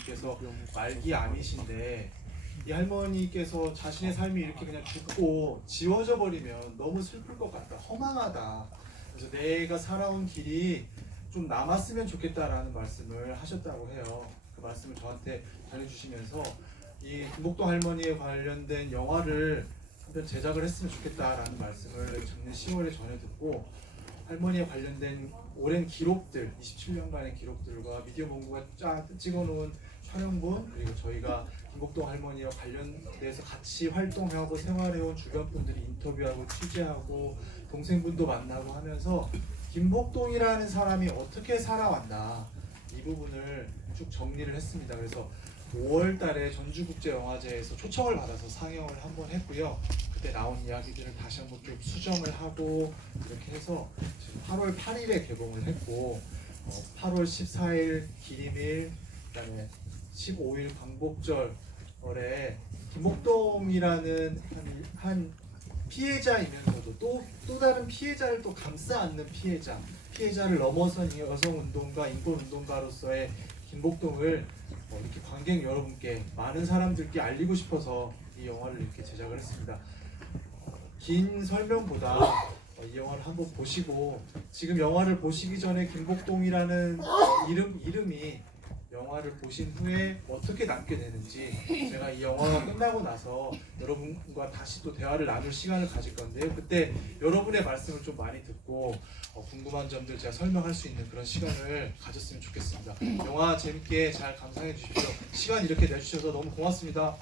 할머니께서 말기 암이신데 이 할머니께서 자신의 삶이 이렇게 그냥 죽고 지워져 버리면 너무 슬플 것 같다, 허망하다. 그래서 내가 살아온 길이 좀 남았으면 좋겠다라는 말씀을 하셨다고 해요. 그 말씀을 저한테 전해주시면서 이 김복동 할머니에 관련된 영화를 한편 제작을 했으면 좋겠다라는 말씀을 작년 10월에 전해 듣고, 할머니에 관련된 오랜 기록들, 27년간의 기록들과 미디어 본부가 찍어놓은 촬영본, 그리고 저희가 김복동 할머니와 관련돼서 같이 활동하고 생활해온 주변 분들이 인터뷰하고 취재하고 동생분도 만나고 하면서 김복동이라는 사람이 어떻게 살아왔나, 이 부분을 쭉 정리를 했습니다. 그래서 5월 달에 전주국제영화제에서 초청을 받아서 상영을 한번 했고요. 그때 나온 이야기들을 다시 한번 쭉 수정을 하고 이렇게 해서 지금 8월 8일에 개봉을 했고, 8월 14일 기림일, 그다음에 15일 광복절에 김복동이라는 한 피해자이면서도 또 다른 피해자를 또 감싸 안는 피해자를 넘어선 여성운동가, 인권운동가로서의 김복동을 이렇게 관객 여러분께, 많은 사람들께 알리고 싶어서 이 영화를 이렇게 제작을 했습니다. 긴 설명보다 이 영화를 한번 보시고, 지금 영화를 보시기 전에 김복동이라는 이름이 영화를 보신 후에 어떻게 남게 되는지, 제가 이 영화가 끝나고 나서 여러분과 다시 또 대화를 나눌 시간을 가질 건데요. 그때 여러분의 말씀을 좀 많이 듣고 궁금한 점들 제가 설명할 수 있는 그런 시간을 가졌으면 좋겠습니다. 영화 재밌게 잘 감상해 주십시오. 시간 이렇게 내주셔서 너무 고맙습니다.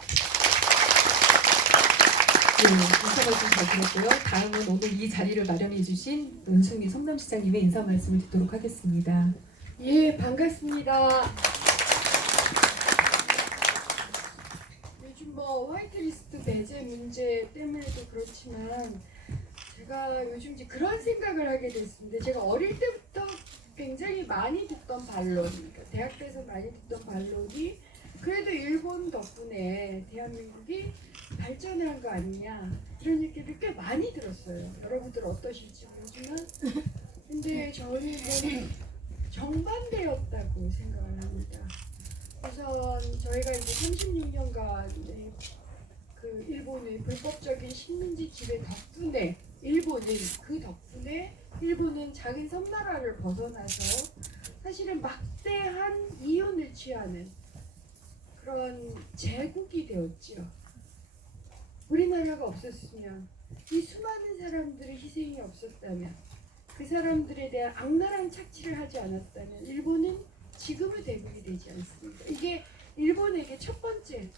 네, 인사 말씀 잘 들었고요. 다음은 오늘 이 자리를 마련해 주신 은숙미 성남시장님의 인사 말씀을 듣도록 하겠습니다. 예, 반갑습니다. 요즘 화이트리스트 배제 문제 때문에도 그렇지만 제가 요즘 이제 그런 생각을 하게 됐습니다. 제가 어릴 때부터 굉장히 많이 듣던 반론, 그러니까 대학 때서 많이 듣던 반론이, 그래도 일본 덕분에 대한민국이 발전한 거 아니냐, 이런 얘기를 꽤 많이 들었어요. 여러분들 어떠실지 모르지만, 근데 저는 정반대였다고 생각을 합니다. 우선 저희가 이제 36년간 그 일본의 불법적인 식민지 지배 덕분에, 일본은 작은 섬나라를 벗어나서 사실은 막대한 이윤을 취하는 그런 제국이 되었지요. 우리나라가 없었으면, 이 수많은 사람들의 희생이 없었다면, 그 사람들에 대한 악랄한 착취를 하지 않았다면 일본은 지금의 대국이 되지 않습니다. 이게 일본에게 첫 번째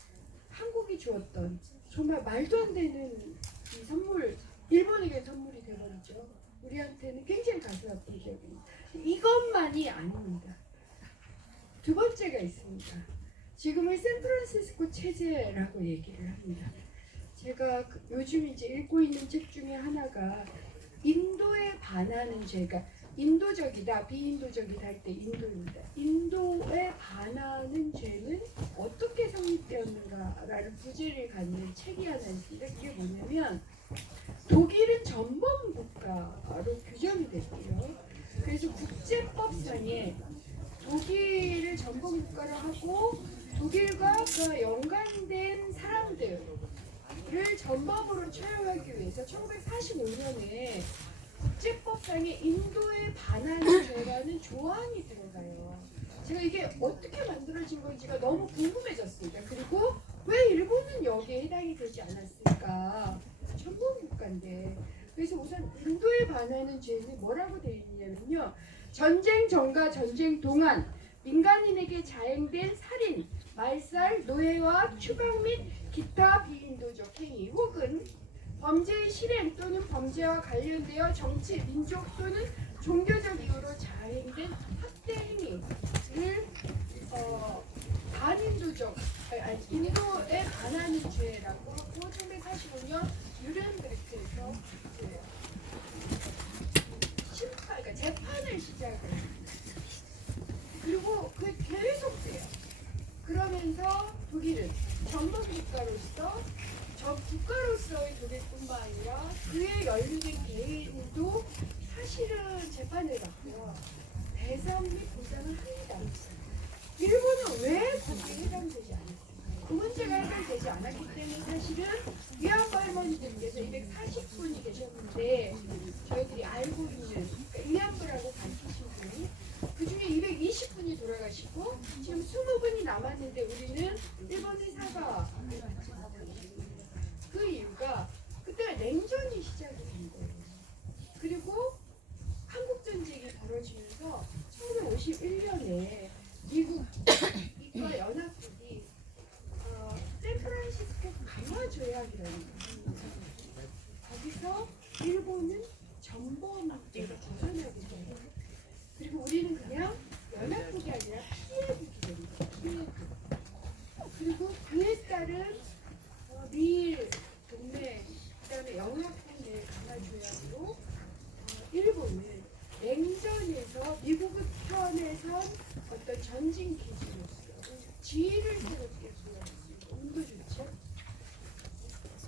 한국이 주었던 정말 말도 안 되는 이 선물, 일본에게 선물이 되어버리죠. 우리한테는 굉장히 가슴 아픈 기억입니다. 이것만이 아닙니다. 두 번째가 있습니다. 지금은 샌프란시스코 체제라고 얘기를 합니다. 제가 요즘 이제 읽고 있는 책 중에 하나가 인도에 반하는 죄가, 인도적이다, 비인도적이다 할 때 인도입니다. 인도에 반하는 죄는 어떻게 성립되었는가라는 부제를 갖는 책이 하나 있습니다. 이게 뭐냐면, 독일은 전범 국가로 규정이 됐고요. 그래서 국제법상에 독일을 전범 국가로 하고 독일과 그 연관된 사람들을 전범으로 처형하기 위해서 1945년에 국제법상에 인도에 반하는 죄라는 조항이 들어가요. 제가 이게 어떻게 만들어진 건지가 너무 궁금해졌습니다. 그리고 왜 일본은 여기에 해당이 되지 않았을까? 전범 국가인데. 그래서 우선 인도에 반하는 죄는 뭐라고 되어 있냐면요, 전쟁 전과 전쟁 동안 민간인에게 자행된 살인, 말살, 노예와 추방 및 기타 비인도적 행위, 혹은 범죄의 실행 또는 범죄와 관련되어 정치, 민족 또는 종교적 이유로 자행된 학대 행위를 반인도적, 인도에 반하는 죄라고 하고, 1945년 뉴렌베르크에서 그러니까 재판을 시작을 합니다. 그리고 그게 계속돼요. 그러면서 독일은 전범 국가로서 국가로서의 독일뿐만 아니라 그에 연루된 개인도 사실은 재판을 받고요, 배상 및 보상을 합니다. 일본은 왜 거기에 해당되지 않았을까요? 그 문제가 해결되지 않았기 때문에 사실은 위안부 할머니들께서 240분이 계셨는데 저희들이 알고 있는 그러니까 위안부라고 밝히신 분이 그 중에 220분이 돌아가시고 지금 20분이 남았는데 우리는 일본의 사과 그 이유가 그때 냉전이 시작이 된 거예요. 그리고 한국전쟁이 벌어지면서 1951년에 미국과 연합국이 샌프란시스코 강화조약이라는 거기서 일본은 전범국제가 벗어나게 돼요. 그리고 우리는 그냥 연합국이 아니라 피해국이 됩니다. 피해국. 그리고 그에 따른 미일 동맹 그다음에 영합국 내 강화조약으로 일본은 냉전에서 미국의 편에선 어떤 전진 기지로서 지위를 새롭게 부여했습니다. 운도 좋죠.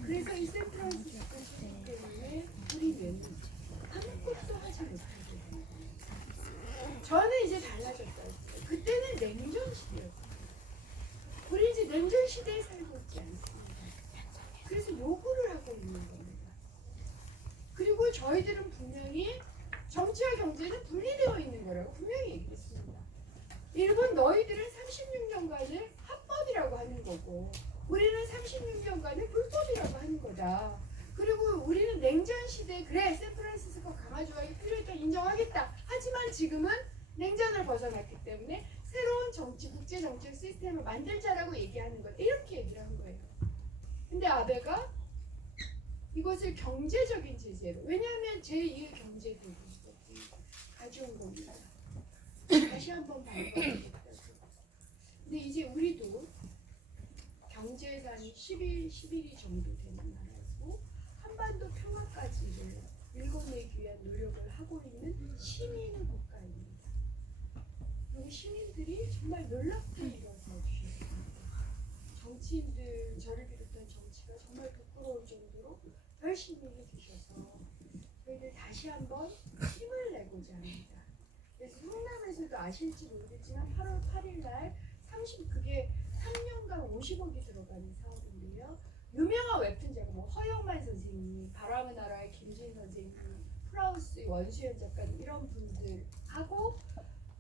그래서 이 샌프란시스코 시기 때문에 우리는 아무것도 하지 못하게 됩니다. 저는 이제 달라졌어요. 그때는 냉전 시대였어요. 우리 이제 냉전 시대에 살고 있지 않습니다. 그래서 요구를 하고 있는 겁니다. 그리고 저희들은 분명히 정치와 경제는 분리되어 있는 거라고 분명히 얘기했습니다. 일본 너희들은 36년간을 합법이라고 하는 거고 우리는 36년간을 불법이라고 하는 거다. 그리고 우리는 냉전 시대에 그래 샌프란시스코 강화조약이 필요했다 인정하겠다. 하지만 지금은 냉전을 벗어났기 때문에 새로운 정치, 국제 정책 시스템을 만들자라고 얘기하는 것 이렇게 얘기를 한 거예요. 근데 아베가 이것을 경제적인 제재로 왜냐하면 제2의 경제대국이 가져온 겁니다. 다시 한번 발표하겠다고. 근데 이제 우리도 경제산이 11위 정도 되는 나라고 한반도 평화까지를 일궈내기 위한 노력을 하고 있는 시민 국가입니다. 그리고 시민들이 정말 놀랍게 일어서 주셨습니다. 정치인들, 저를 비롯한 정치가 정말 부끄러울 정도로 열심히 해주셔서 저희들 다시 한번 힘을 내고자 합니다. 그래서 성남에서도 아실지 모르겠지만 8월 8일 날 그게 3년간 50억이 들어가는 사업인데요. 유명한 웹툰 작가 허영만 선생님, 바람의 나라의 김진 선생님, 프라우스 원수연 작가님 이런 분들하고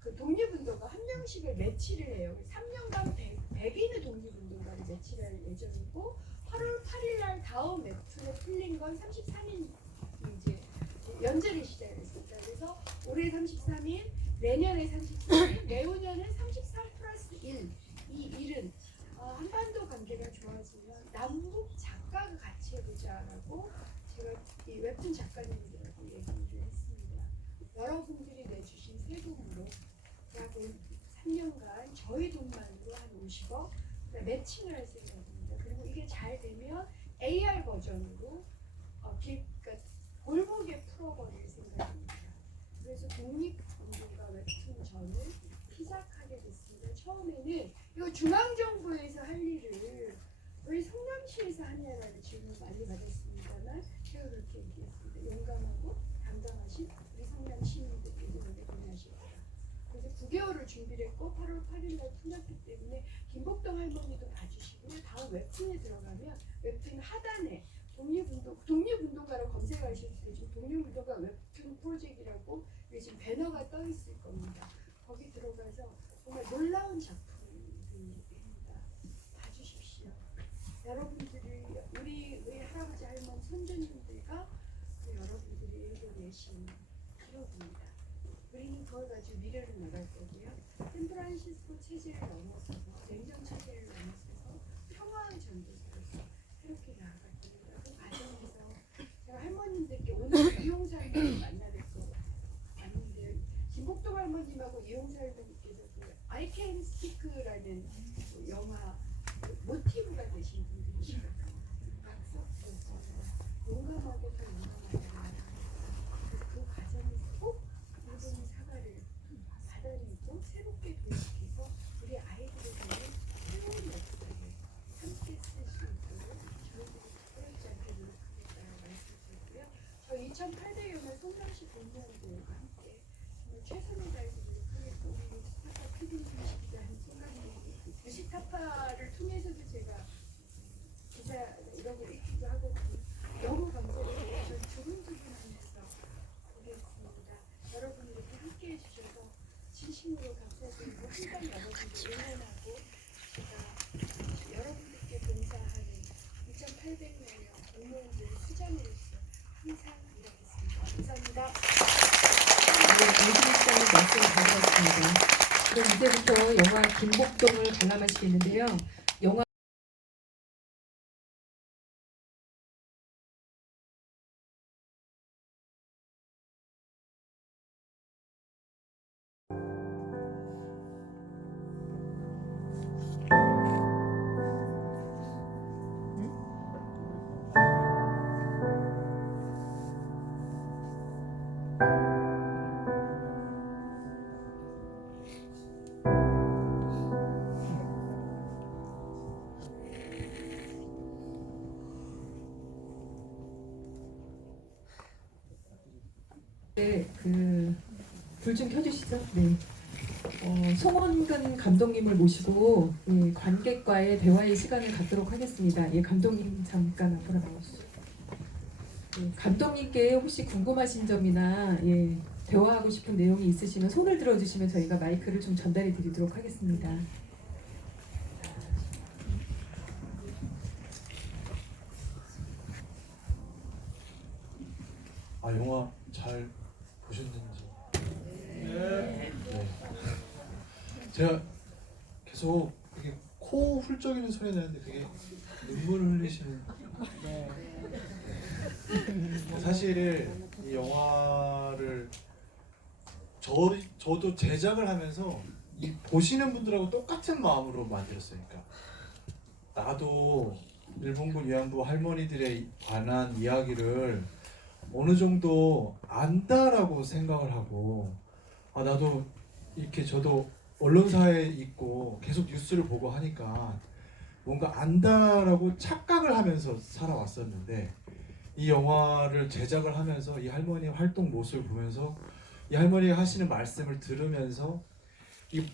그 독립운동가 한 명씩을 매치를 해요. 3년간 100인의 독립운동가를 매치할 예정이고 8월 8일 날 다음 웹툰에 풀린 건 33인 이제 연재를 시작했습니다. 그래서 올해 33인, 내년에 33인, 내후년은 33 플러스 1. 이 일은 한반도 관계가 좋아지면 남북 작가가 같이 해보자라고 제가 이 웹툰 작가님들하고 얘기를 했습니다. 여러분들이 내주신 세금으로 약 3년간 저희 돈만으로 한 50억 매칭을 할 생각입니다. 그리고 이게 잘 되면 AR 버전으로 그러니까 골목에 풀어버릴 생각입니다. 그래서 독립운동가 웹툰전을 시작하게 됐습니다. 처음에는 이거 중앙정부에서 할 일을 왜 성남시에서 하냐라는 질문을 많이 받았습니다만 제가 그렇게 얘기했습니다. 용감하고 당당하신 우리 성남 시민들께서 그렇게 권하실 거다. 그래서 9개월을 준비를 했고 8월 8일 날 풀렸기 때문에 김복동 할머니도 봐주시고요. 다음 웹툰에 들어가면 웹툰 하단에 독립운동가로 검색하실 때 지금 독립운동가 웹툰 프로젝트라고 지금 배너가 떠 있을 겁니다. 거기 들어가서 정말 놀라운 작품들입니다. 봐주십시오. 여러분들이 우리 할아버지 할머니 손주님들과 여러분들이 읽어내신 기록입니다. 우리는 그걸 가지고 미래를 나갈 거고요. 샌프란시스코 체제를 넘어서서 냉전 체제를 넘어서서 평화의 전도사로서 새롭게 나아갈 겁니다. 그 과정에서 제가 할머님들께 오늘 이용사 할머니 만나뵐 거 아닌데 김복동 할머님하고 이용사 할머니께서 그 I Can Speak라는 영화 모티브가 되신 분들이시거든요. 용감하게 더 용감하게 그래서 그 과정에서 꼭 일본이 사과를 받아내고 새롭게 도입해서 우리 아이들에 대한 새로운 역사를 함께 쓸 수 있도록 저희들이 그러지 않게 노력하겠다고 말씀드렸고요. 저 2,800여 명 성남시 공무원들과 함께 정말 최선을 다해서 노력하겠습니다. 시타파를 통해서도 제가 기사 이런 거 읽기도 하고 너무 감사드리고 저 두근두근하면서 보겠습니다. 여러분 이렇게 함께해 주셔서 진심으로 감사드리고 항상 여러분들 응원하고 제가 여러분들께 봉사하는 2,800명의 공무원들 수장으로서 항상 일하겠습니다. 감사합니다. 네, 안승희 시장님 말씀 잘 들었습니다. 그럼 이제부터 영화 김복동을 관람하시겠는데요. 영화 불 좀 켜주시죠. 네. 송원근 감독님을 모시고 관객과의 대화의 시간을 갖도록 하겠습니다. 예, 감독님 잠깐 앞으로 나오시죠. 감독님께 혹시 궁금하신 점이나 대화하고 싶은 내용이 있으시면 손을 들어주시면 저희가 마이크를 좀 전달해 드리도록 하겠습니다. 영화 잘 보셨는지. 네. 제가 계속 이게 코 훌쩍이는 소리 나는데 그게 눈물을 흘리시는. 사실 이 영화를 저도 제작을 하면서 이 보시는 분들하고 똑같은 마음으로 만들었어요. 그러니까 나도 일본군 위안부 할머니들에 관한 이야기를 어느 정도 안다라고 생각을 하고, 나도 이렇게 저도 언론사에 있고 계속 뉴스를 보고 하니까 뭔가 안다라고 착각을 하면서 살아왔었는데, 이 영화를 제작을 하면서 이 할머니 활동 모습을 보면서 이 할머니가 하시는 말씀을 들으면서 이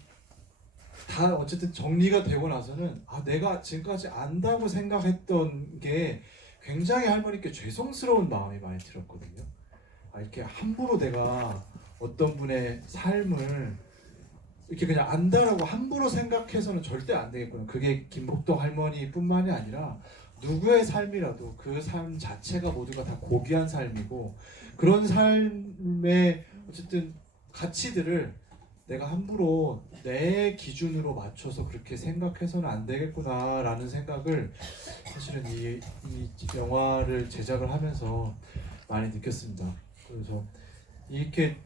다 어쨌든 정리가 되고 나서는 내가 지금까지 안다고 생각했던 게 굉장히 할머니께 죄송스러운 마음이 많이 들었거든요. 이렇게 함부로 내가 어떤 분의 삶을 이렇게 그냥 안다라고 함부로 생각해서는 절대 안 되겠구나. 그게 김복동 할머니뿐만이 아니라 누구의 삶이라도 그 삶 자체가 모두가 다 고귀한 삶이고, 그런 삶의 어쨌든 가치들을 내가 함부로 내 기준으로 맞춰서 그렇게 생각해서는 안 되겠구나라는 생각을 사실은 이 영화를 제작을 하면서 많이 느꼈습니다. 그래서 이렇게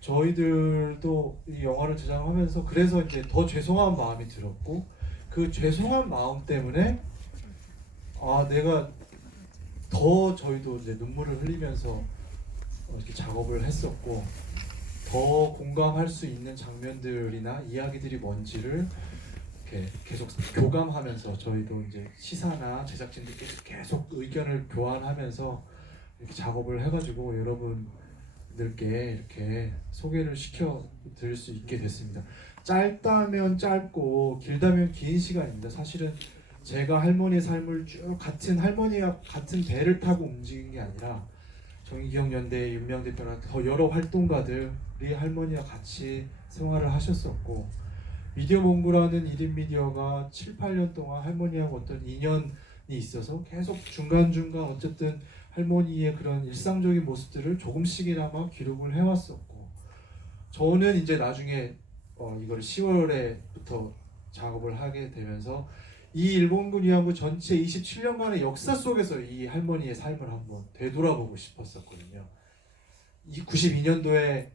저희들도 이 영화를 제작하면서 그래서 이제 더 죄송한 마음이 들었고, 그 죄송한 마음 때문에 내가 더 저희도 이제 눈물을 흘리면서 이렇게 작업을 했었고, 더 공감할 수 있는 장면들이나 이야기들이 뭔지를 이렇게 계속 교감하면서 저희도 이제 시사나 제작진들께 계속 의견을 교환하면서 이렇게 작업을 해가지고 여러분들께 이렇게 소개를 시켜 드릴 수 있게 됐습니다. 짧다면 짧고 길다면 긴 시간입니다. 사실은 제가 할머니의 삶을 쭉 같은 할머니와 같은 배를 타고 움직인 게 아니라 정의기억연대 윤명 대표나 더 여러 활동가들이 할머니와 같이 생활을 하셨었고, 미디어몽구라는 1인 미디어가 7, 8년 동안 할머니하고 어떤 인연이 있어서 계속 중간중간 어쨌든 할머니의 그런 일상적인 모습들을 조금씩이나마 기록을 해왔었고, 저는 이제 나중에 이걸 10월에부터 작업을 하게 되면서 이 일본군 위안부 전체 27년간의 역사 속에서 이 할머니의 삶을 한번 되돌아보고 싶었었거든요. 이 91년도에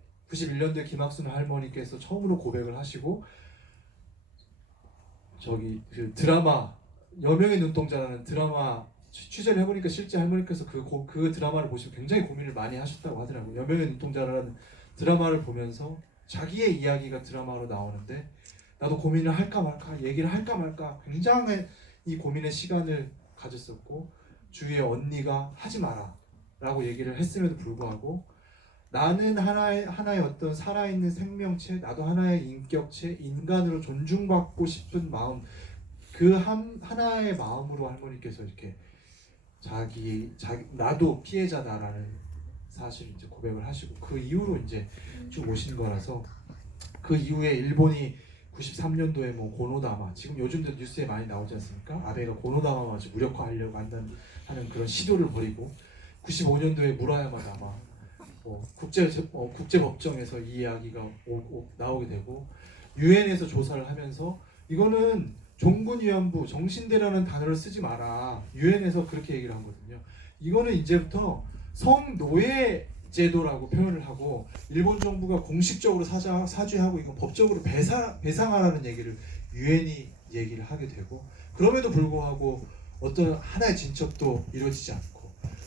김학순 할머니께서 처음으로 고백을 하시고, 그 드라마 여명의 눈동자라는 드라마 취재를 해보니까 실제 할머니께서 그 드라마를 보시고 굉장히 고민을 많이 하셨다고 하더라고요. 여명의 눈동자라는 드라마를 보면서 자기의 이야기가 드라마로 나오는데 나도 고민을 할까 말까, 얘기를 할까 말까 굉장히 이 고민의 시간을 가졌었고, 주위에 언니가 하지 마라 라고 얘기를 했음에도 불구하고 나는 하나의 어떤 살아있는 생명체, 나도 하나의 인격체, 인간으로 존중받고 싶은 마음, 그 하나의 마음으로 할머니께서 이렇게 나도 피해자다라는 사실을 이제 고백을 하시고 그 이후로 이제 쭉 오신 거라서 그 이후에 일본이 93년도에 뭐 고노다마, 지금 요즘도 뉴스에 많이 나오지 않습니까? 아베가 고노다마마저 무력화하려고 하는 그런 시도를 벌이고 95년도에 무라야마 다마 국제법정에서 이 이야기가 나오게 되고 유엔에서 조사를 하면서 이거는 종군위안부 정신대라는 단어를 쓰지 마라. 유엔에서 그렇게 얘기를 하거든요. 이거는 이제부터 성노예 제도라고 표현을 하고 일본 정부가 공식적으로 사죄하고 이건 법적으로 배상하라는 얘기를 유엔이 얘기를 하게 되고 그럼에도 불구하고 어떤 하나의 진척도 이루어지지 않고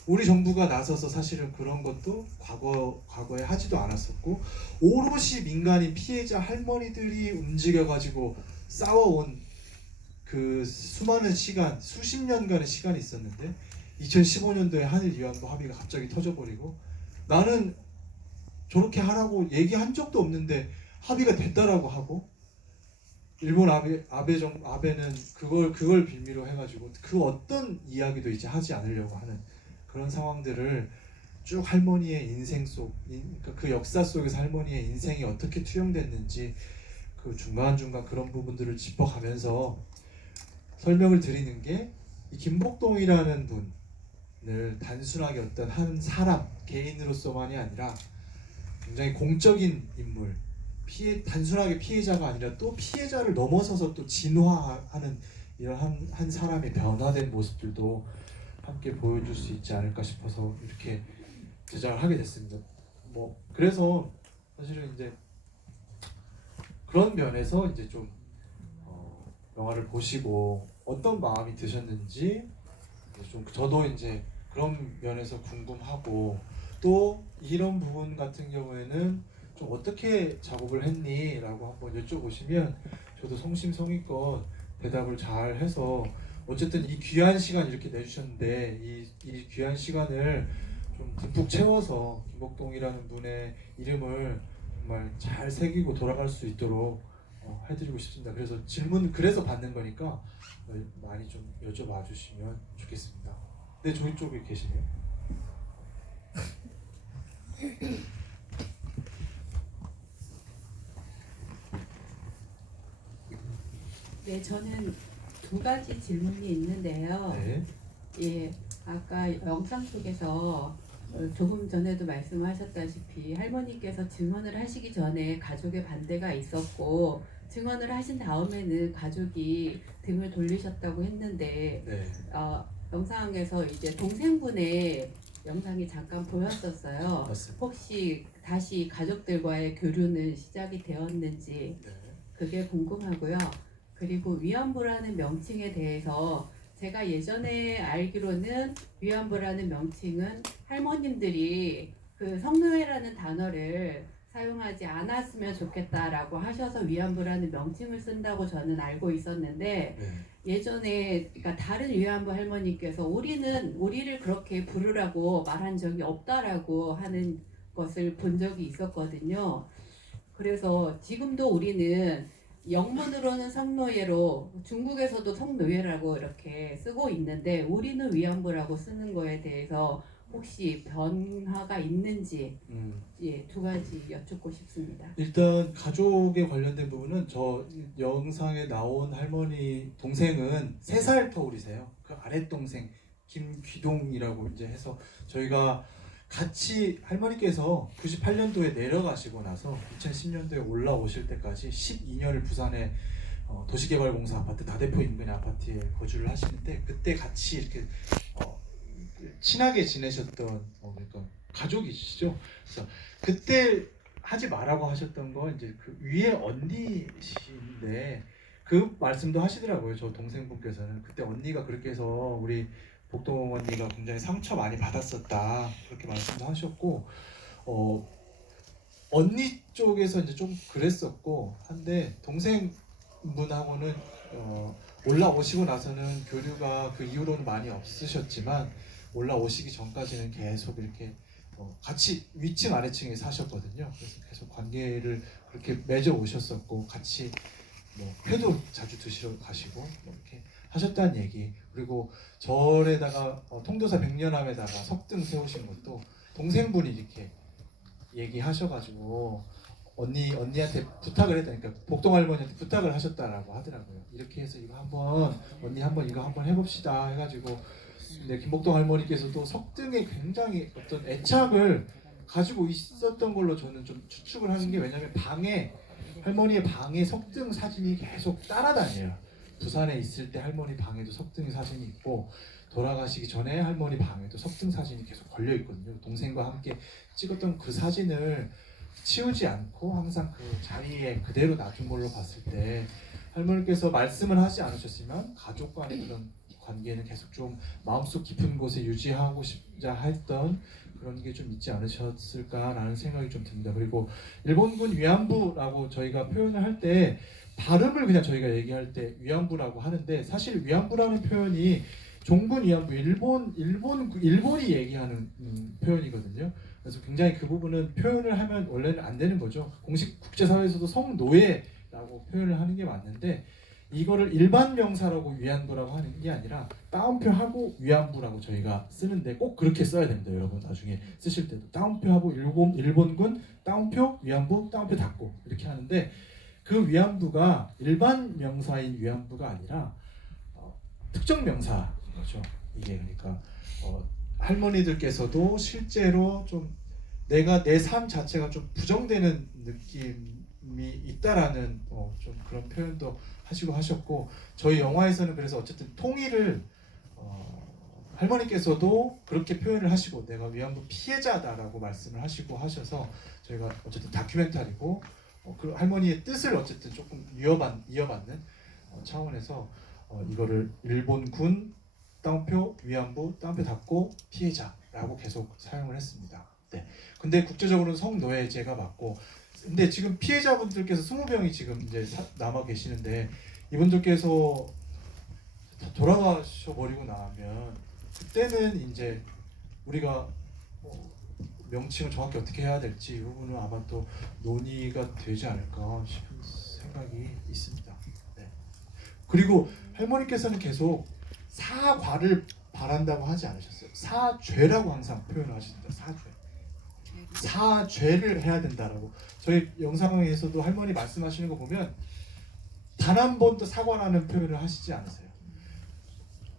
우리 정부가 나서서 사실은 그런 것도 과거에 하지도 않았었고 오롯이 민간인 피해자 할머니들이 움직여가지고 싸워온 그 수많은 시간, 수십 년간의 시간이 있었는데 2015년도에 한일 위안부 합의가 갑자기 터져버리고 나는 저렇게 하라고 얘기한 적도 없는데 합의가 됐다라고 하고 일본 아베는 그걸 빌미로 해가지고 그 어떤 이야기도 이제 하지 않으려고 하는 그런 상황들을 쭉 할머니의 인생 그러니까 그 역사 속에서 할머니의 인생이 어떻게 투영됐는지 그 중간중간 그런 부분들을 짚어가면서 설명을 드리는 게 이 김복동이라는 분을 단순하게 어떤 한 사람 개인으로서만이 아니라 굉장히 공적인 인물 단순하게 피해자가 아니라 또 피해자를 넘어서서 또 진화하는 이런 한 사람의 변화된 모습들도 함께 보여줄 수 있지 않을까 싶어서 이렇게 제작을 하게 됐습니다. 뭐 그래서 사실은 이제 그런 면에서 이제 좀 영화를 보시고 어떤 마음이 드셨는지 좀 저도 이제 그런 면에서 궁금하고 또 이런 부분 같은 경우에는 좀 어떻게 작업을 했니? 라고 한번 여쭤보시면 저도 성심성의껏 대답을 잘 해서 어쨌든 이 귀한 시간 이렇게 내주셨는데 이 귀한 시간을 좀 듬뿍 채워서 김복동이라는 분의 이름을 정말 잘 새기고 돌아갈 수 있도록 해드리고 싶습니다. 그래서 질문 그래서 받는 거니까 많이 좀 여쭤봐 주시면 좋겠습니다. 네, 저희 쪽에 계시네요. 네, 저는 두 가지 질문이 있는데요. 네. 예, 아까 영상 속에서 조금 전에도 말씀하셨다시피 할머니께서 증언을 하시기 전에 가족의 반대가 있었고 증언을 하신 다음에는 가족이 등을 돌리셨다고 했는데 네. 영상에서 이제 동생분의 영상이 잠깐 보였었어요. 맞습니다. 혹시 다시 가족들과의 교류는 시작이 되었는지 네. 그게 궁금하고요. 그리고 위안부라는 명칭에 대해서 제가 예전에 알기로는 위안부라는 명칭은 할머님들이 그 성노예라는 단어를 사용하지 않았으면 좋겠다라고 하셔서 위안부라는 명칭을 쓴다고 저는 알고 있었는데 네. 예전에 그러니까 다른 위안부 할머니께서 우리를 그렇게 부르라고 말한 적이 없다라고 하는 것을 본 적이 있었거든요. 그래서 지금도 우리는 영문으로는 성노예로 중국에서도 성노예라고 이렇게 쓰고 있는데 우리는 위안부라고 쓰는 거에 대해서 혹시 변화가 있는지 두 가지 여쭙고 싶습니다. 일단 가족에 관련된 부분은 저 영상에 나온 할머니 동생은 3살 터울이세요. 그 아랫동생 김귀동이라고 이제 해서 저희가 같이 할머니께서 98년도에 내려가시고 나서 2010년도에 올라오실 때까지 12년을 부산의 도시개발공사 아파트 다대포 인근의 아파트에 거주를 하시는데 그때 같이 이렇게 친하게 지내셨던 그러니까 가족이시죠. 그래서 그때 하지 말라고 하셨던 건 이제 그 위에 언니신데 그 말씀도 하시더라고요. 저 동생분께서는 그때 언니가 그렇게 해서 우리 복동 언니가 굉장히 상처 많이 받았었다 그렇게 말씀도 하셨고 언니 쪽에서 이제 좀 그랬었고 한데 동생분하고는 올라오시고 나서는 교류가 그 이후로는 많이 없으셨지만 올라오시기 전까지는 계속 이렇게 같이 위층 아래층에 사셨거든요. 그래서 계속 관계를 그렇게 맺어 오셨었고 같이 뭐 회도 자주 드시러 가시고 뭐 이렇게 하셨다는 얘기. 그리고 절에다가 통도사 백년암에다가 석등 세우신 것도 동생분이 이렇게 얘기하셔가지고 언니한테 부탁을 했다니까 복동 할머니한테 부탁을 하셨다라고 하더라고요. 이렇게 해서 이거 이거 한번 해봅시다 해가지고 근데 김복동 할머니께서도 석등에 굉장히 어떤 애착을 가지고 있었던 걸로 저는 좀 추측을 하는 게 왜냐면 할머니의 방에 석등 사진이 계속 따라다녀요. 부산에 있을 때 할머니 방에도 석등 사진이 있고 돌아가시기 전에 할머니 방에도 석등 사진이 계속 걸려 있거든요. 동생과 함께 찍었던 그 사진을 치우지 않고 항상 그 자리에 그대로 놔둔 걸로 봤을 때 할머니께서 말씀을 하지 않으셨지만 가족 간의 그런 관계는 계속 좀 마음속 깊은 곳에 유지하고 싶자 했던 그런 게 좀 있지 않으셨을까라는 생각이 좀 듭니다. 그리고 일본군 위안부라고 저희가 표현을 할 때 발음을 그냥 저희가 얘기할 때 위안부라고 하는데 사실 위안부라는 표현이 종군 위안부 일본이 얘기하는 표현이거든요. 그래서 굉장히 그 부분은 표현을 하면 원래는 안 되는 거죠. 공식 국제사회에서도 성노예라고 표현을 하는 게 맞는데 이거를 일반 명사라고 위안부라고 하는 게 아니라 따옴표하고 위안부라고 저희가 쓰는데 꼭 그렇게 써야 됩니다. 여러분 나중에 쓰실 때도 따옴표하고 일본군 따옴표 위안부 따옴표 닫고 이렇게 하는데 그 위안부가 일반 명사인 위안부가 아니라 특정 명사인 거죠. 이게 그러니까 할머니들께서도 실제로 좀 내가 내 삶 자체가 좀 부정되는 느낌이 있다라는 좀 그런 표현도 하시고 하셨고 저희 영화에서는 그래서 어쨌든 통일을 할머니께서도 그렇게 표현을 하시고 내가 위안부 피해자다라고 말씀을 하시고 하셔서 저희가 어쨌든 다큐멘터리고 그 할머니의 뜻을 어쨌든 조금 이어받는 차원에서 이거를 일본군 따옴표 위안부 따옴표 닫고 피해자라고 계속 사용을 했습니다. 네. 근데 국제적으로는 성노예제가 맞고 근데 지금 피해자분들께서 20명이 지금 이제 남아 계시는데 이분들께서 다 돌아가셔 버리고 나면 그때는 이제 우리가 명칭을 정확히 어떻게 해야 될지 이 부분은 아마 또 논의가 되지 않을까 싶은 생각이 있습니다. 네. 그리고 할머니께서는 계속 사과를 바란다고 하지 않으셨어요. 사죄라고 항상 표현을 하십니다. 사죄를 해야 된다라고. 저희 영상에서도 할머니 말씀하시는 거 보면 단 한 번도 사과라는 표현을 하시지 않으세요.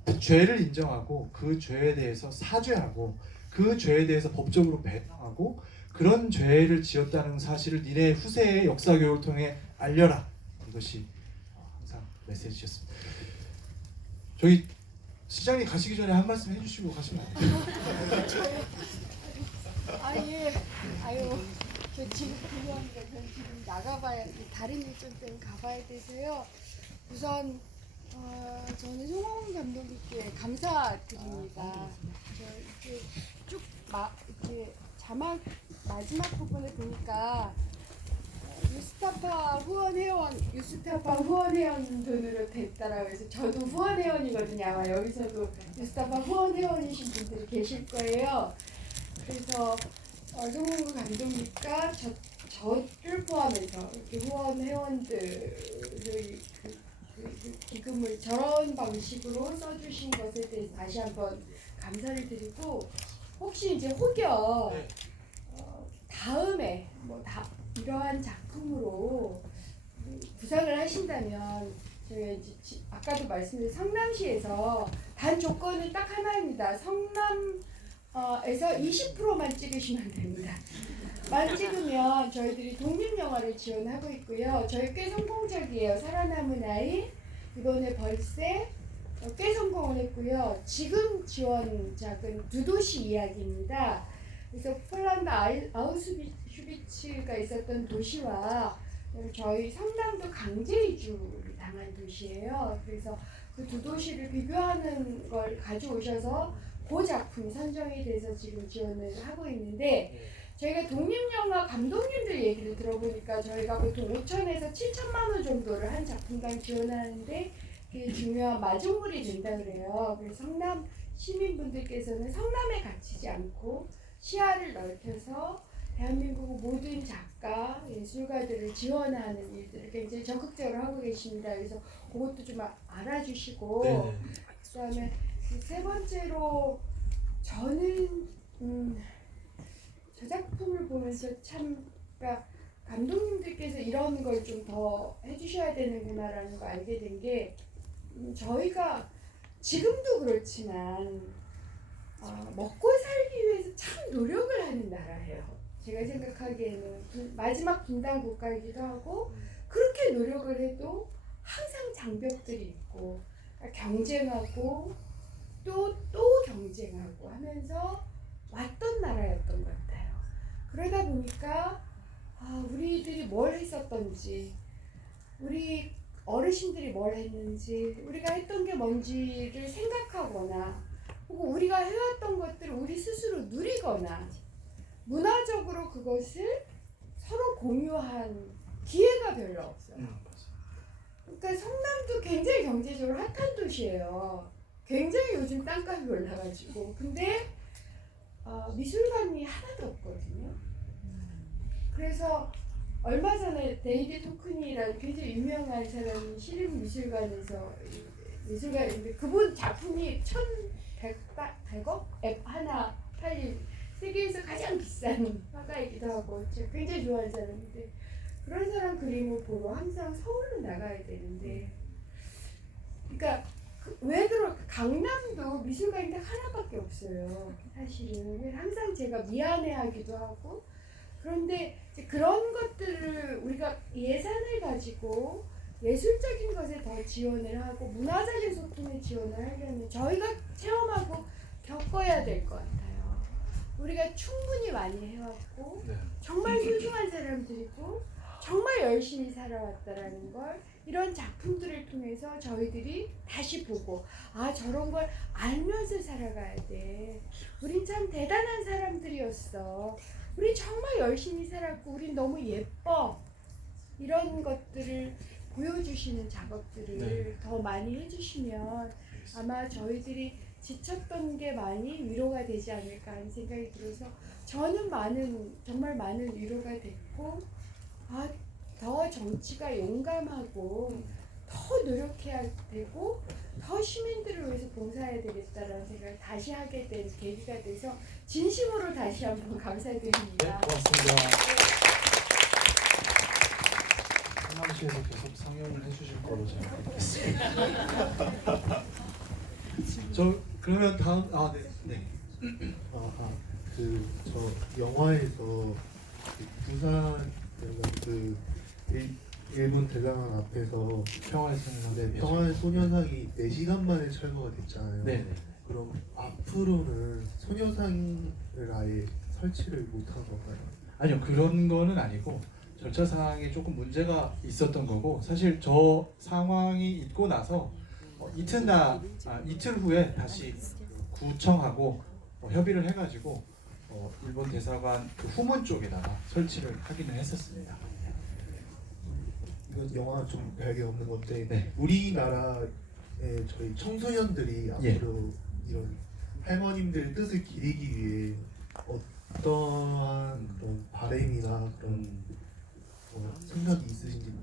그 죄를 인정하고 그 죄에 대해서 사죄하고 그 죄에 대해서 법적으로 배상하고 그런 죄를 지었다는 사실을 니네 후세의 역사 교육을 통해 알려라. 이것이 항상 메시지였습니다. 저희 시장님 가시기 전에 한 말씀 해주시고 가시면 안 돼요? 예. 아유, 저 지금 궁금합니다. 전 지금 나가봐야 다른 일정 때문에 가봐야 돼서요. 우선 저는 송홍 감독님께 감사드립니다. 저 이렇게 이렇게 자막 마지막 부분을 보니까 유스타파 후원 회원 돈으로 됐다라고 해서 저도 후원 회원이거든요. 아마 여기서도 유스타파 후원 회원이신 분들이 계실 거예요. 그래서 송홍 감독님과 저를 포함해서 이렇게 후원 회원들의 그 기금을 저런 방식으로 써주신 것에 대해서 다시 한번 감사를 드리고 혹시 이제 혹여 다음에 이러한 작품으로 구상을 하신다면 저희가 이제 아까도 말씀드린 성남시에서 단 조건은 딱 하나입니다. 성남에서 20%만 찍으시면 됩니다. 만 찍으면 저희들이 독립영화를 지원하고 있고요. 저희 꽤 성공적이에요. 살아남은 아이, 이번에 벌새 꽤 성공을 했고요. 지금 지원작은 두 도시 이야기입니다. 그래서 폴란드 아우슈비츠가 있었던 도시와 저희 성남도 강제 이주를 당한 도시예요. 그래서 그 두 도시를 비교하는 걸 가져오셔서 그 작품이 선정이 돼서 지금 지원을 하고 있는데 저희가 독립영화 감독님들 얘기를 들어보니까 저희가 보통 5천에서 7천만 원 정도를 한 작품당 지원하는데 그게 중요한 마중물이 된다 그래요. 그래서 성남 시민분들께서는 성남에 갇히지 않고 시야를 넓혀서 대한민국 모든 작가, 예술가들을 지원하는 일들을 굉장히 적극적으로 하고 계십니다. 그래서 그것도 좀 알아주시고 네. 그다음에 세 번째로 저는 저 작품을 보면서 참 그러니까 감독님들께서 이런 걸 좀 더 해주셔야 되는구나라는 거 알게 된 게 저희가 지금도 그렇지만 먹고 살기 위해서 참 노력을 하는 나라예요. 제가 생각하기에는 마지막 분단 국가이기도 하고 그렇게 노력을 해도 항상 장벽들이 있고 그러니까 경쟁하고 또 경쟁하고 하면서 왔던 나라였던 것 같아요. 그러다 보니까 우리들이 뭘 했었던지 우리 어르신들이 뭘 했는지 우리가 했던 게 뭔지를 생각하거나 혹은 우리가 해왔던 것들을 우리 스스로 누리거나 문화적으로 그것을 서로 공유한 기회가 별로 없어요. 그러니까 성남도 굉장히 경제적으로 핫한 도시예요. 굉장히 요즘 땅값이 올라가지고 근데 미술관이 하나도 없거든요. 그래서 얼마 전에 데이비 토크니라는 굉장히 유명한 사람이 시립 미술관에서 미술관인데 그분 작품이 1,100억 앱 하나 팔린 세계에서 가장 비싼 화가이기도 하고 제가 굉장히 좋아하는 사람인데 그런 사람 그림을 보러 항상 서울로 나가야 되는데 그러니까 왜 그럴까? 강남도 미술관이 딱 하나밖에 없어요. 사실은 항상 제가 미안해하기도 하고 그런데 이제 그런 것들을 우리가 예산을 가지고 예술적인 것에 더 지원을 하고 문화적인 소통에 지원을 하려면 저희가 체험하고 겪어야 될 것 같아요. 우리가 충분히 많이 해왔고 네. 정말 훌륭한 사람들이고 정말 열심히 살아왔다라는 걸 이런 작품들을 통해서 저희들이 다시 보고 저런 걸 알면서 살아가야 돼. 우린 참 대단한 사람들이었어. 우린 정말 열심히 살았고 우린 너무 예뻐. 이런 것들을 보여주시는 작업들을 네. 더 많이 해주시면 아마 저희들이 지쳤던 게 많이 위로가 되지 않을까 하는 생각이 들어서 저는 정말 많은 위로가 됐고 더 정치가 용감하고 더 노력해야 되고 더 시민들을 위해서 봉사해야 되겠다라는 생각을 다시 하게 된 계기가 돼서 진심으로 다시 한번 네, 감사드립니다. 고맙습니다. 성남시에서 계속 상영을 해주실 거로 제가 알겠습니다. 저 그러면 다음 네. 저 영화에서 그 부산 그 일본 대사관 앞에서 평화의 소녀상. 평화의 소녀상이 4시간 만에 철거가 됐잖아요. 네. 그럼 앞으로는 소녀상을 아예 설치를 못한 건가요? 아니요, 그런 거는 아니고 절차상에 조금 문제가 있었던 거고 사실 저 상황이 있고 나서 이틀 후에 다시 구청하고 협의를 해가지고 일본 대사관 그 후문 쪽에다가 설치를 하기는 했었습니다. 이건 영화 좀 별게 없는 건데 네. 우리나라의 저희 청소년들이 예. 앞으로 이런 할머님들의 뜻을 기리기 위해 어떠한 그런 바램이나 그런 생각이 있으신지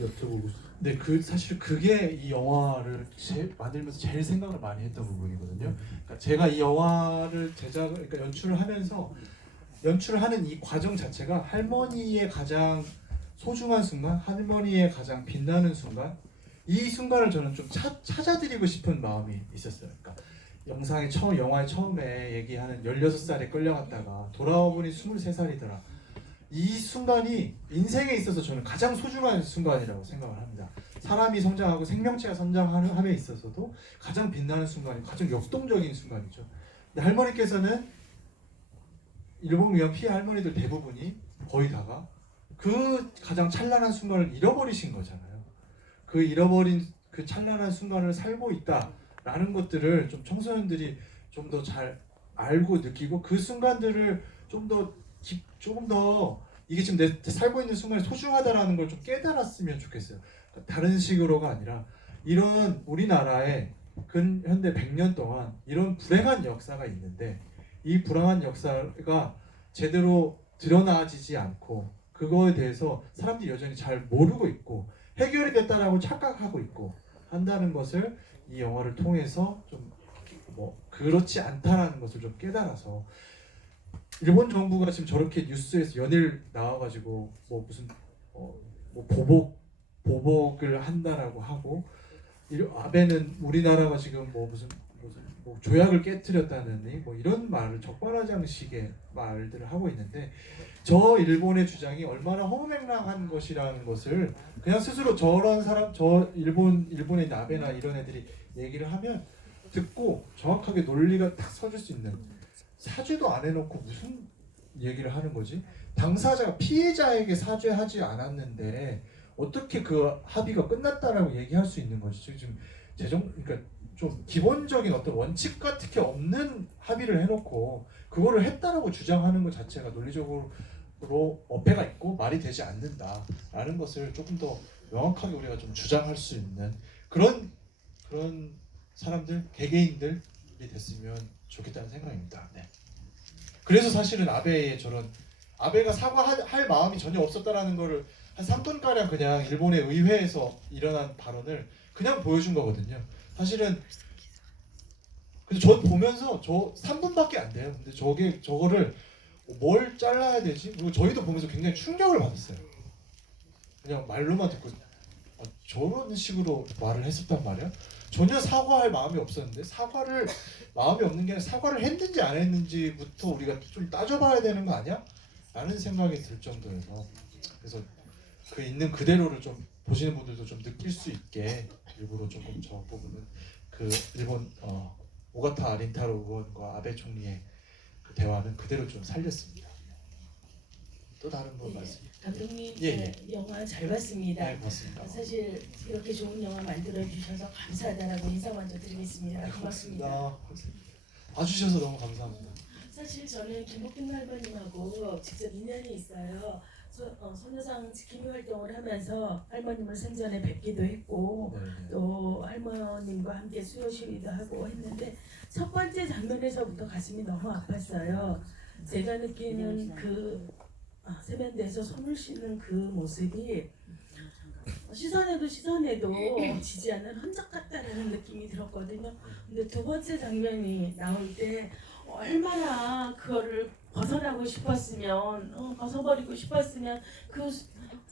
여쭤보고 싶어요. 네, 사실 그게 이 영화를 만들면서 제일 생각을 많이 했던 부분이거든요. 그러니까 제가 이 영화를 그러니까 연출을 하면서 연출을 하는 이 과정 자체가 할머니의 가장 소중한 순간, 할머니의 가장 빛나는 순간, 이 순간을 저는 좀 찾아드리고 싶은 마음이 있었어요. 그러니까 영화의 처음에 얘기하는 16살에 끌려갔다가 돌아와 보니 23살이더라. 이 순간이 인생에 있어서 저는 가장 소중한 순간이라고 생각을 합니다. 사람이 성장하고 생명체가 성장함에 있어서도 가장 빛나는 순간이 가장 역동적인 순간이죠. 근데 할머니께서는 일본 위안 피해 할머니들 대부분이 거의 다가 그 가장 찬란한 순간을 잃어버리신 거잖아요. 그 잃어버린 그 찬란한 순간을 살고 있다라는 것들을 좀 청소년들이 좀 더 잘 알고 느끼고 그 순간들을 조금 더 이게 지금 내 살고 있는 순간이 소중하다라는 걸 좀 깨달았으면 좋겠어요. 다른 식으로가 아니라 이런 우리나라에 근현대 100년 동안 이런 불행한 역사가 있는데 이 불황한 역사가 제대로 드러나지지 않고 그거에 대해서 사람들이 여전히 잘 모르고 있고 해결이 됐다라고 착각하고 있고 한다는 것을 이 영화를 통해서 좀 뭐 그렇지 않다라는 것을 좀 깨달아서 일본 정부가 지금 저렇게 뉴스에서 연일 나와가지고 뭐 무슨 뭐 보복을 한다라고 하고 아베는 우리나라가 지금 뭐 무슨 뭐 조약을 깨뜨렸다느니 뭐 이런 말을 적반하장식의 말들을 하고 있는데 저 일본의 주장이 얼마나 허무맹랑한 것이라는 것을 그냥 스스로 저런 사람 저 일본의 있는 아베나 이런 애들이 얘기를 하면 듣고 정확하게 논리가 딱 서줄 수 있는 사죄도 안 해놓고 무슨 얘기를 하는 거지? 당사자가 피해자에게 사죄하지 않았는데 어떻게 그 합의가 끝났다라고 얘기할 수 있는 거지? 지금 그러니까 좀 기본적인 어떤 원칙 같은 게 없는 합의를 해놓고 그거를 했다라고 주장하는 것 자체가 논리적으로 어폐가 있고 말이 되지 않는다라는 것을 조금 더 명확하게 우리가 좀 주장할 수 있는 그런 사람들 개개인들이 됐으면 좋겠다는 생각입니다. 네. 그래서 사실은 아베가 사과할 마음이 전혀 없었다라는 거를 한 3분 가량 그냥 일본의 의회에서 일어난 발언을 그냥 보여준 거거든요. 사실은 근데 저 보면서 저 3분밖에 안 돼요. 근데 저거를 뭘 잘라야 되지? 그리고 저희도 보면서 굉장히 충격을 받았어요. 그냥 말로만 듣고 저런 식으로 말을 했었단 말이야? 전혀 사과할 마음이 없었는데 사과를 마음이 없는 게 아니라 사과를 했는지 안 했는지부터 우리가 좀 따져봐야 되는 거 아니야? 라는 생각이 들 정도여서 그래서 그 있는 그대로를 좀 보시는 분들도 좀 느낄 수 있게 일부러 조금 저 부분은 그 일본 오가타 린타로 의원과 아베 총리의 그 대화는 그대로 좀 살렸습니다. 또 다른 분 말씀? 감독님 예. 영화 잘 봤습니다. 네, 고맙습니다. 사실 이렇게 좋은 영화 만들어 주셔서 감사하다라고 인사 먼저 드리겠습니다. 고맙습니다. 봐주셔서 너무 감사합니다. 사실 저는 김복균 할머님하고 직접 인연이 있어요. 소녀상 지킴이 활동을 하면서 할머님을 생전에 뵙기도 했고 네. 또 할머님과 함께 수요 시위도 하고 했는데 첫 번째 장면에서부터 가슴이 너무 아팠어요. 제가 느끼는 그 세면대에서 손을 씻는 그 모습이 시선에도 지지 않는 흔적 같다는 느낌이 들었거든요. 근데 두 번째 장면이 나올 때 얼마나 그거를 벗어나고 싶었으면 벗어버리고 싶었으면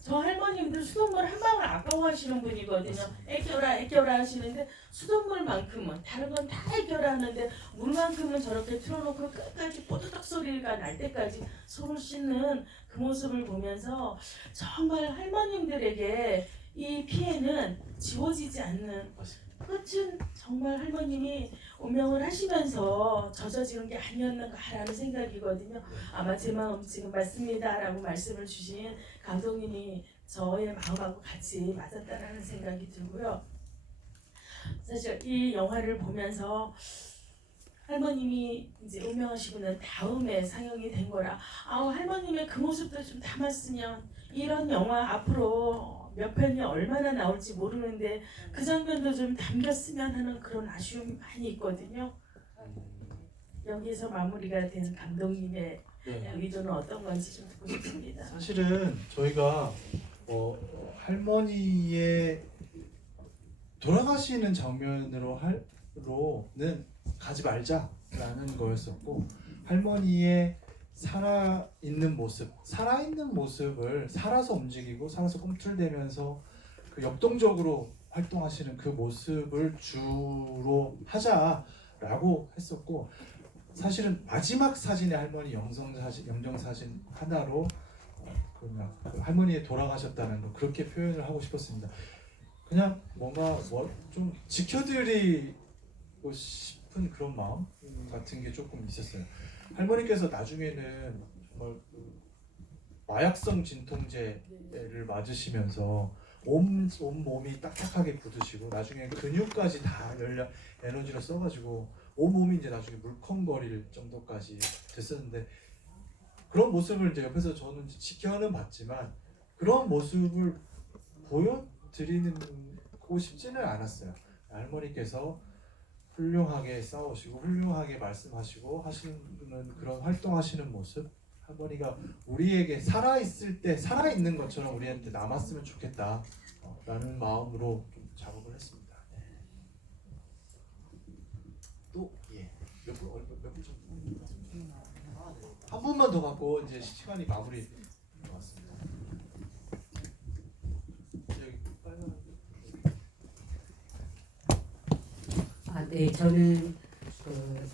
저 할머님들 수돗물 한 방울 아까워하시는 분이거든요. 애껴라 하시는데 수돗물만큼은 다른 건 다 애껴라 하는데 물만큼은 저렇게 틀어놓고 끝까지 뽀드덕 소리가 날 때까지 손을 씻는 그 모습을 보면서 정말 할머님들에게 이 피해는 지워지지 않는 끝은 정말 할머님이 운명을 하시면서 젖어지는 게 아니었는가라는 생각이거든요. 아마 제 마음 지금 맞습니다라고 말씀을 주신 감독님이 저의 마음하고 같이 맞았다라는 생각이 들고요. 사실 이 영화를 보면서 할머님이 이제 운명하시고 난 다음에 상영이 된 거라 할머님의 그 모습도 좀 담았으면 이런 영화 앞으로 몇 편이 얼마나 나올지 모르는데 그 장면도 좀 담겼으면 하는 그런 아쉬움이 많이 있거든요. 여기서 마무리가 된 감독님의 의도는 어떤 건지 좀 듣고 싶습니다. 사실은 저희가 할머니의 돌아가시는 장면으로는 가지 말자라는 거였었고 할머니의 살아있는 모습을 살아서 움직이고 살아서 꿈틀대면서 그 역동적으로 활동하시는 그 모습을 주로 하자라고 했었고 사실은 마지막 사진의 할머니 영정사진 하나로 그냥 그 할머니의 돌아가셨다는 거 그렇게 표현을 하고 싶었습니다. 그냥 뭔가 좀 지켜드리고 싶은 그런 마음 같은 게 조금 있었어요. 할머니께서 나중에는 정말 마약성 진통제를 맞으시면서 온 몸이 딱딱하게 굳으시고 나중에 근육까지 다 에너지를 써가지고 온 몸이 이제 나중에 물컹거릴 정도까지 됐었는데 그런 모습을 이제 옆에서 저는 지켜는 봤지만 그런 모습을 보여드리고 싶지는 않았어요. 할머니께서 훌륭하게 싸우시고 훌륭하게 말씀하시고 하시는 그런 활동하시는 모습, 할머니가 우리에게 살아있을 때 살아있는 것처럼 우리한테 남았으면 좋겠다 라는 마음으로 좀 작업을 했습니다. 네. 또 예. 몇 분 정도? 한 분만 더 갖고 이제 시간이 마무리 왔습니다. 여기 빨간 네, 저는 그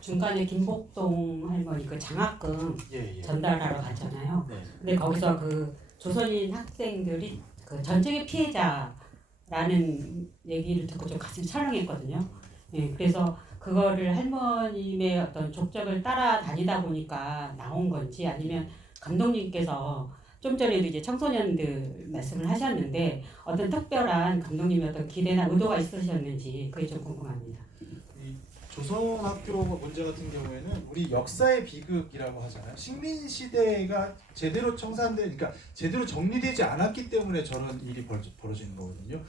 중간에 김복동 할머니 그 장학금 예. 전달하러 갔잖아요. 네. 근데 거기서 그 조선인 학생들이 그 전쟁의 피해자라는 얘기를 듣고 좀 가슴이 철렁했거든요. 예, 그래서 그거를 할머님의 어떤 족적을 따라다니다 보니까 나온 건지 아니면 감독님께서 좀 전에도 이제 청소년들 말씀을 하셨는데 어떤 특별한 감독님의 어떤 기대나 의도가 있으셨는지 그게 좀 궁금합니다. 이 조선학교 문제 같은 경우에는 우리 역사의 비극이라고 하잖아요. 식민 시대가 제대로 그러니까 제대로 정리되지 않았기 때문에 저런 일이 벌어지는 거거든요.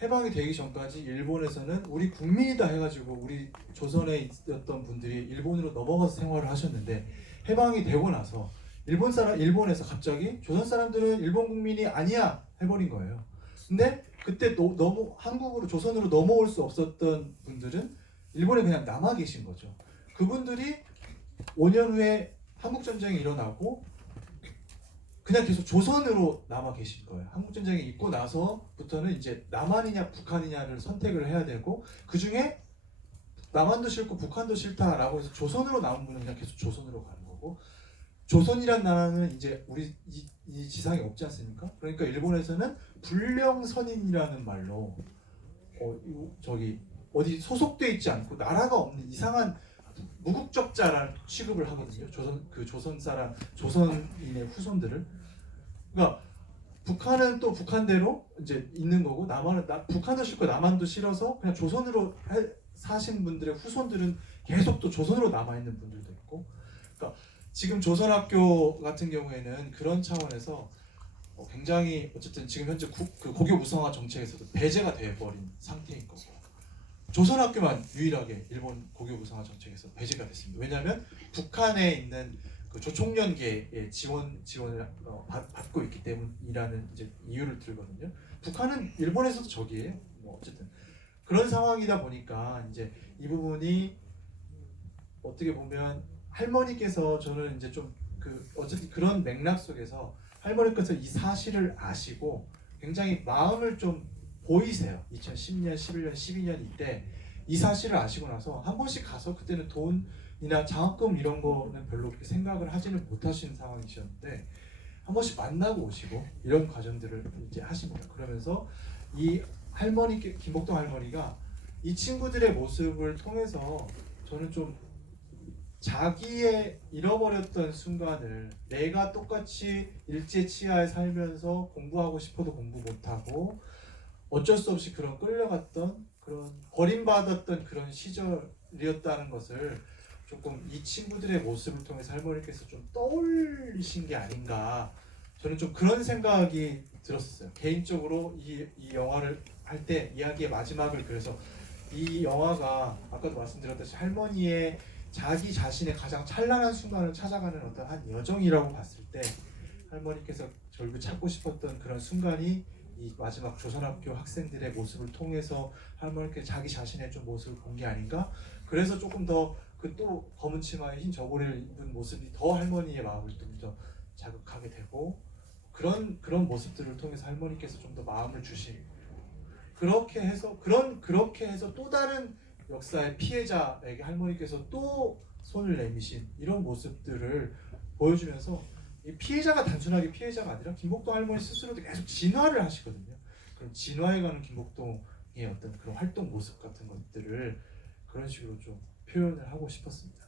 해방이 되기 전까지 일본에서는 우리 국민이다 해가지고 우리 조선에 있었던 분들이 일본으로 넘어가서 생활을 하셨는데 해방이 되고 나서 일본에서 갑자기 조선 사람들은 일본 국민이 아니야 해버린 거예요. 근데 그때 너무 조선으로 넘어올 수 없었던 분들은 일본에 그냥 남아 계신 거죠. 그분들이 5년 후에 한국 전쟁이 일어나고 그냥 계속 조선으로 남아 계신 거예요. 한국 전쟁이 있고 나서부터는 이제 남한이냐 북한이냐를 선택을 해야 되고 그 중에 남한도 싫고 북한도 싫다라고 해서 조선으로 남은 분은 그냥 계속 조선으로 가는 거고. 조선이란 나라는 이제 우리 이 지상에 없지 않습니까? 그러니까 일본에서는 불령선인이라는 말로 어디 소속돼 있지 않고 나라가 없는 이상한 무국적자라는 취급을 하거든요. 조선인의 후손들을. 그러니까 북한은 또 북한대로 이제 있는 거고 북한도 싫고 남한도 싫어서 그냥 조선으로 사신 분들의 후손들은 계속 또 조선으로 남아 있는 분들도 있고. 그러니까 지금 조선학교 같은 경우에는 그런 차원에서 굉장히 어쨌든 지금 현재 그 고교 무성화 정책에서도 배제가 되어버린 상태인 거고 조선학교만 유일하게 일본 고교 무성화 정책에서 배제가 됐습니다. 왜냐하면 북한에 있는 그 조총련계의 지원을 받고 있기 때문이라는 이제 이유를 들거든요. 북한은 일본에서도 적이에요. 어쨌든 그런 상황이다 보니까 이제 이 부분이 어떻게 보면 할머니께서 저는 이제 좀 어쨌든 그런 맥락 속에서 할머니께서 이 사실을 아시고 굉장히 마음을 좀 보이세요. 2010년, 11년, 12년 이때 이 사실을 아시고 나서 한 번씩 가서 그때는 돈이나 장학금 이런 거는 별로 그렇게 생각을 하지는 못하시는 상황이셨는데 한 번씩 만나고 오시고 이런 과정들을 이제 하십니다. 그러면서 이 김복동 할머니가 이 친구들의 모습을 통해서 저는 좀 자기의 잃어버렸던 순간을 내가 똑같이 일제치하에 살면서 공부하고 싶어도 공부 못하고 어쩔 수 없이 그런 끌려갔던 그런 버림받았던 그런 시절이었다는 것을 조금 이 친구들의 모습을 통해서 할머니께서 좀 떠올리신 게 아닌가 저는 좀 그런 생각이 들었어요. 개인적으로 이 영화를 할 때 이야기의 마지막을 그래서 이 영화가 아까도 말씀드렸듯이 할머니의 자기 자신의 가장 찬란한 순간을 찾아가는 어떤 한 여정이라고 봤을 때 할머니께서 결국 찾고 싶었던 그런 순간이 이 마지막 조선학교 학생들의 모습을 통해서 할머니께서 자기 자신의 좀 모습을 본 게 아닌가. 그래서 조금 더 그 또 검은 치마에 흰 저고리를 입은 모습이 더 할머니의 마음을 좀 더 자극하게 되고 그런 모습들을 통해서 할머니께서 좀 더 마음을 주신 그렇게 해서 또 다른 역사의 피해자에게 할머니께서 또 손을 내미신 이런 모습들을 보여주면서 이 피해자가 단순하게 피해자가 아니라 김복동 할머니 스스로도 계속 진화를 하시거든요. 그럼 진화해가는 김복동의 어떤 그런 활동 모습 같은 것들을 그런 식으로 좀 표현을 하고 싶었습니다.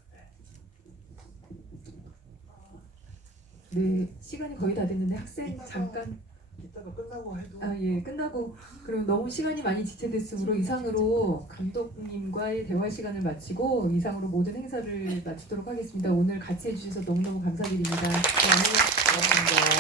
네, 시간이 거의 다 됐는데 학생 잠깐 이따가 끝나고 해도 끝나고 그럼 너무 시간이 많이 지체됐으므로 이상으로 감독님과의 대화 시간을 마치고 이상으로 모든 행사를 마치도록 하겠습니다. 오늘 같이 해주셔서 너무너무 감사드립니다. 네, 오늘